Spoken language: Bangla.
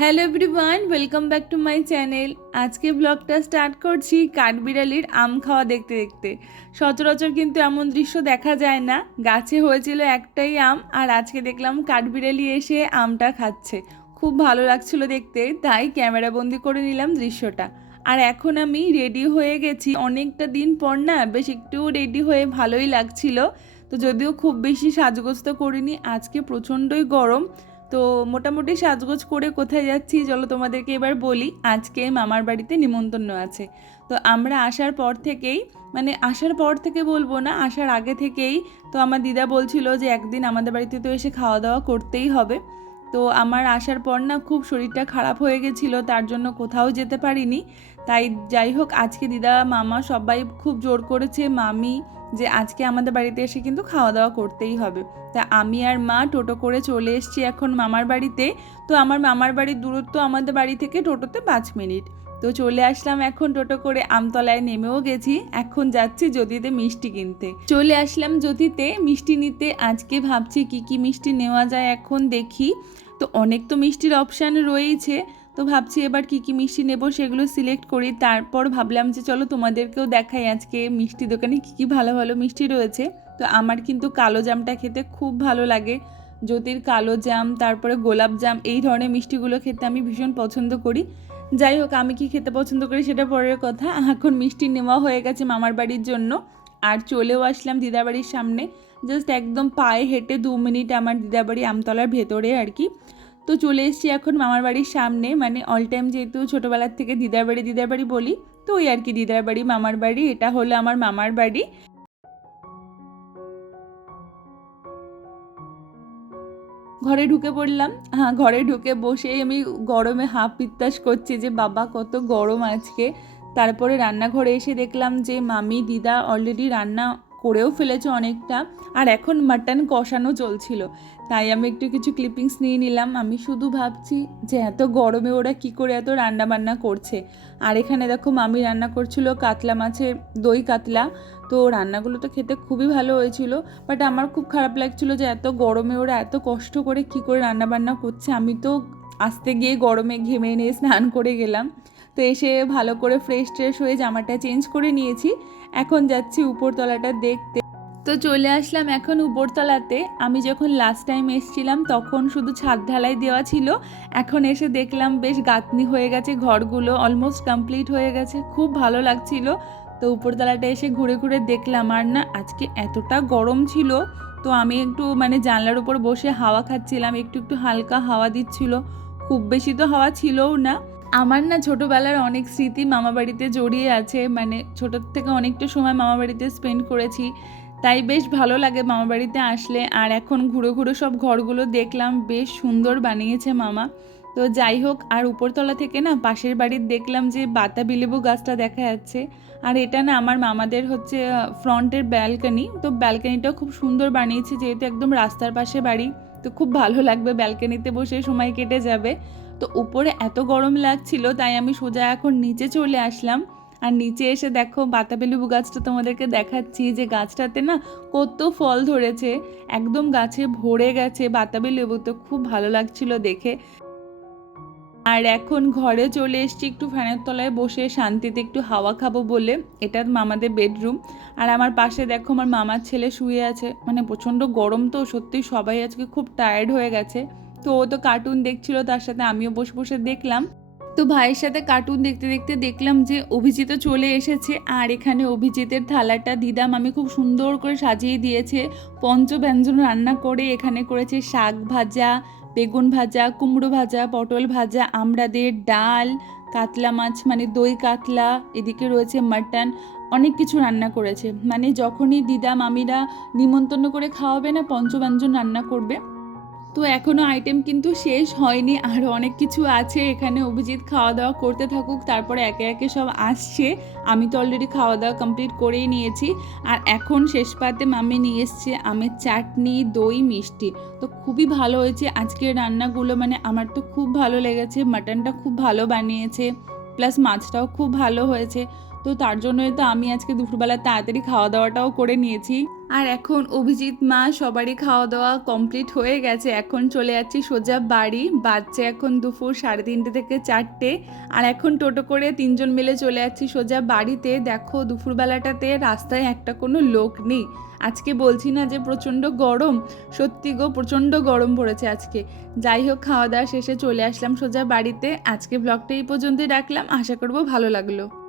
Hello everyone, welcome back to my channel. আজকে ব্লগটা স্টার্ট করছি কাঠবিড়ালির আম খাওয়া দেখতে দেখতে। সচরাচর কিন্তু এমন দৃশ্য দেখা যায় না। গাছে হয়েছিল একটাই আম আর আজকে দেখলাম কাঠবিড়ালি এসে আমটা খাচ্ছে। খুব ভালো লাগছিল দেখতে, তাই ক্যামেরা বন্দি করে নিলাম দৃশ্যটা। আর এখন আমি রেডি হয়ে গেছি। অনেকটা দিন পর না, বেশ একটু রেডি হয়ে ভালোই লাগছিল। তো যদিও খুব বেশি সাজগোজ তো করিনি, আজকে প্রচণ্ডই গরম। তো মোটামুটি সাজগোজ করে কোথায় যাচ্ছি চলো তোমাদেরকে এবার বলি, আজকে মামার বাড়িতে নিমন্ত্রণ আছে। তো আমরা আসার পর থেকেই মানে আসার পর থেকে বলব না, আসার আগে থেকেই তো আমার দিদা বলছিল যে একদিন আমাদের বাড়িতে তো এসে খাওয়া দাওয়া করতেই হবে। তো আমার আসার পর না খুব শরীরটা খারাপ হয়ে গেছিল, তার জন্য কোথাও যেতে পারিনি। তাই যাই হোক, আজকে দিদা, মামা সবাই খুব জোর করেছে, মামি যে আজকে আমাদের বাড়িতে এসে কিন্তু খাওয়া দাওয়া করতেই হবে। তা আমি আর মা টোটো করে চলে এসেছি এখন মামার বাড়িতে। তো আমার মামার বাড়ির দূরত্ব আমাদের বাড়ি থেকে টোটোতে পাঁচ মিনিট। তো চলে আসলাম এখন টোটো করে আমতলায় নেমেও গেছি। এখন যাচ্ছি জ্যোতিতে মিষ্টি কিনতে। চলে আসলাম জ্যোতিতে মিষ্টি নিতে। আজকে ভাবছি কি কি মিষ্টি নেওয়া যায় এখন দেখি। তো অনেক তো মিষ্টির অপশান রয়েছে তো ভাবছি এবার কি কি মিষ্টি নেব সেগুলো সিলেক্ট করি। তারপর ভাবলাম যে চলো তোমাদেরকেও দেখাই আজকে মিষ্টি দোকানে কি কি ভালো ভালো মিষ্টি রয়েছে। তো আমার কিন্তু কালো জামটা খেতে খুব ভালো লাগে। জ্যোতির কালো জাম, তারপরে গোলাপ জাম, এই ধরনের মিষ্টিগুলো খেতে আমি ভীষণ পছন্দ করি। যাই হোক, আমি কি খেতে পছন্দ করি সেটা পরের কথা। এখন মিষ্টি নেওয়া হয়ে গেছে মামার বাড়ির জন্য। আর চলেও আসলাম দিদাবাড়ির সামনে। জাস্ট একদম পায়ে হেঁটে দু মিনিট আমার দিদার বাড়ি আমতলার ভেতরে আর কি। তো চলে এসেছি এখন মামার বাড়ির সামনে। মানে অল টাইম যেহেতু ছোটোবেলার থেকে দিদার বাড়ি দিদার বাড়ি বলি, তো ওই আর কি দিদার বাড়ি, মামার বাড়ি, এটা হলো আমার মামার বাড়ি। ঘরে ঢুকে পড়লাম। হ্যাঁ ঘরে ঢুকে বসে আমি গরমে হাফ পিত্তাস করছি যে, বাবা কত গরম আজকে। তারপরে রান্নাঘরে এসে দেখলাম যে, মামি, দিদা অলরেডি রান্না করেও ফেলেছে অনেকটা। আর এখন মাটন কষানো চলছিল। তাই আমি একটু কিছু ক্লিপিংস নিয়ে নিলাম। আমি শুধু ভাবছি যে এত গরমে ওরা কি করে এত রান্না বান্না করছে। আর এখানে দেখো মামি রান্না করছিল কাতলা মাছের দই কাতলা। তো রান্নাগুলো তো খেতে খুবই ভালো হয়েছিল। বাট আমার খুব খারাপ লাগছিল যে এত গরমে ওরা এত কষ্ট করে কি করে রান্না বান্না করছে। আমি তো আসতে গিয়ে গরমে ঘেমে নিয়ে স্নান করে গেলাম। তো এসে ভালো করে ফ্রেশ ট্রেশ হয়ে জামাটা চেঞ্জ করে নিয়েছি। এখন যাচ্ছি উপরতলাটা দেখতে। তো চলে আসলাম এখন উপরতলাতে। আমি যখন লাস্ট টাইম এসেছিলাম তখন শুধু ছাদ ঢালাই দেওয়া ছিল। এখন এসে দেখলাম বেশ গাঁথনি হয়ে গেছে, ঘরগুলো অলমোস্ট কমপ্লিট হয়ে গেছে। খুব ভালো লাগছিল। তো উপরতলাটা এসে ঘুরে ঘুরে দেখলাম, আর না, আজকে এতটা গরম ছিল। তো আমি একটু মানে জানলার উপর বসে হাওয়া খাচ্ছিলাম, একটু একটু হালকা হাওয়া দিচ্ছিল। খুব বেশি তো হাওয়া ছিলও না। আমার না ছোটোবেলার অনেক স্মৃতি মামা বাড়িতে জড়িয়ে আছে। মানে ছোটোর থেকে অনেকটা সময় মামা বাড়িতে স্পেন্ড করেছি। তাই বেশ ভালো লাগে মামা বাড়িতে আসলে। আর এখন ঘুরে ঘুরে সব ঘরগুলো দেখলাম। বেশ সুন্দর বানিয়েছে মামা। তো যাই হোক, আর উপরতলা থেকে না পাশের বাড়ির দেখলাম যে বাতাবি লেবু গাছটা দেখা যাচ্ছে। আর এটা না আমার মামাদের হচ্ছে ফ্রন্টের ব্যালকানি। তো ব্যালকানিটাও খুব সুন্দর বানিয়েছে। যেহেতু একদম রাস্তার পাশে বাড়ি, তো খুব ভালো লাগবে ব্যালকানিতে বসে সময় কেটে যাবে। তো উপরে এত গরম লাগছিল, তাই আমি সোজা এখন নিচে চলে আসলাম। আর নিচে এসে দেখো বাতাবি লেবু গাছটা তোমাদেরকে দেখাচ্ছি, যে গাছটাতে না কত ফল ধরেছে, একদম গাছে ভরে গেছে বাতাবি লেবু তো খুব ভালো লাগছিল দেখে। আর এখন ঘরে চলে এসেছি একটু ফ্যানের তলায় বসে, শান্তিতে একটু হাওয়া খাব বলে। এটা মামাদের বেডরুম। আর আমার পাশে দেখো আমার মামার ছেলে শুয়ে আছে। মানে প্রচণ্ড গরম তো, সত্যি সবাই আজকে খুব টায়ার্ড হয়ে গেছে। তো ও তো কার্টুন দেখছিল, তার সাথে আমিও বসে বসে দেখলাম। তো ভাইয়ের সাথে কার্টুন দেখতে দেখতে দেখলাম যে অভিজিৎ চলে এসেছে, আর এখানে অভিজিতের থালাটা দিদাম আমি খুব সুন্দর করে সাজিয়ে দিয়েছে। পঞ্চব্যঞ্জন রান্না করে এখানে করেছে শাক ভাজা, বেগুন ভাজা, কুমড়ো ভাজা, পটল ভাজা, আমড়াদের ডাল, কাতলা মাছ মানে দই কাতলা, এদিকে রয়েছে মাটন, অনেক কিছু রান্না করেছে। মানে যখনই দিদা মামিরা নিমন্ত্রণ করে খাওয়াবে না, পঞ্চব্যঞ্জন রান্না করবে তো এখনও আইটেম কিন্তু শেষ হয়নি। আর অনেক কিছু আছে। এখানে অভিজিৎ খাওয়া দাওয়া করতে থাকুক, তারপরে একে একে সব আসছে। আমি তো অলরেডি খাওয়া দাওয়া কমপ্লিট করেই নিয়েছি। আর এখন শেষ পাতে মামি নিয়ে এসছে আমের চাটনি, দই, মিষ্টি। তো খুবই ভালো হয়েছে। আজকের রান্নাগুলো মানে আমার তো খুব ভালো লেগেছে। মাটনটা খুব ভালো বানিয়েছে। প্লাস মাছটাও খুব ভালো হয়েছে। তো তার জন্যই তো আমি আজকে দুপুরবেলা তাড়াতাড়ি খাওয়া দাওয়াটাও করে নিয়েছি। আর এখন অভিজিৎ মা সবারই খাওয়া দাওয়া কমপ্লিট হয়ে গেছে। এখন চলে যাচ্ছি সোজা বাড়ি। বাচ্চা এখন দুপুর সাড়ে তিনটে থেকে চারটে। আর এখন টোটো করে তিনজন মিলে চলে যাচ্ছি সোজা বাড়িতে। দেখো দুপুরবেলাটাতে রাস্তায় একটা কোনো লোক নেই। আজকে বলছি না যে প্রচণ্ড গরম। সত্যি গো, প্রচণ্ড গরম পড়েছে আজকে। যাই হোক, খাওয়া দাওয়া শেষে চলে আসলাম সোজা বাড়িতে। আজকে ব্লগটা এই পর্যন্তই রাখলাম। আশা করব ভালো লাগল।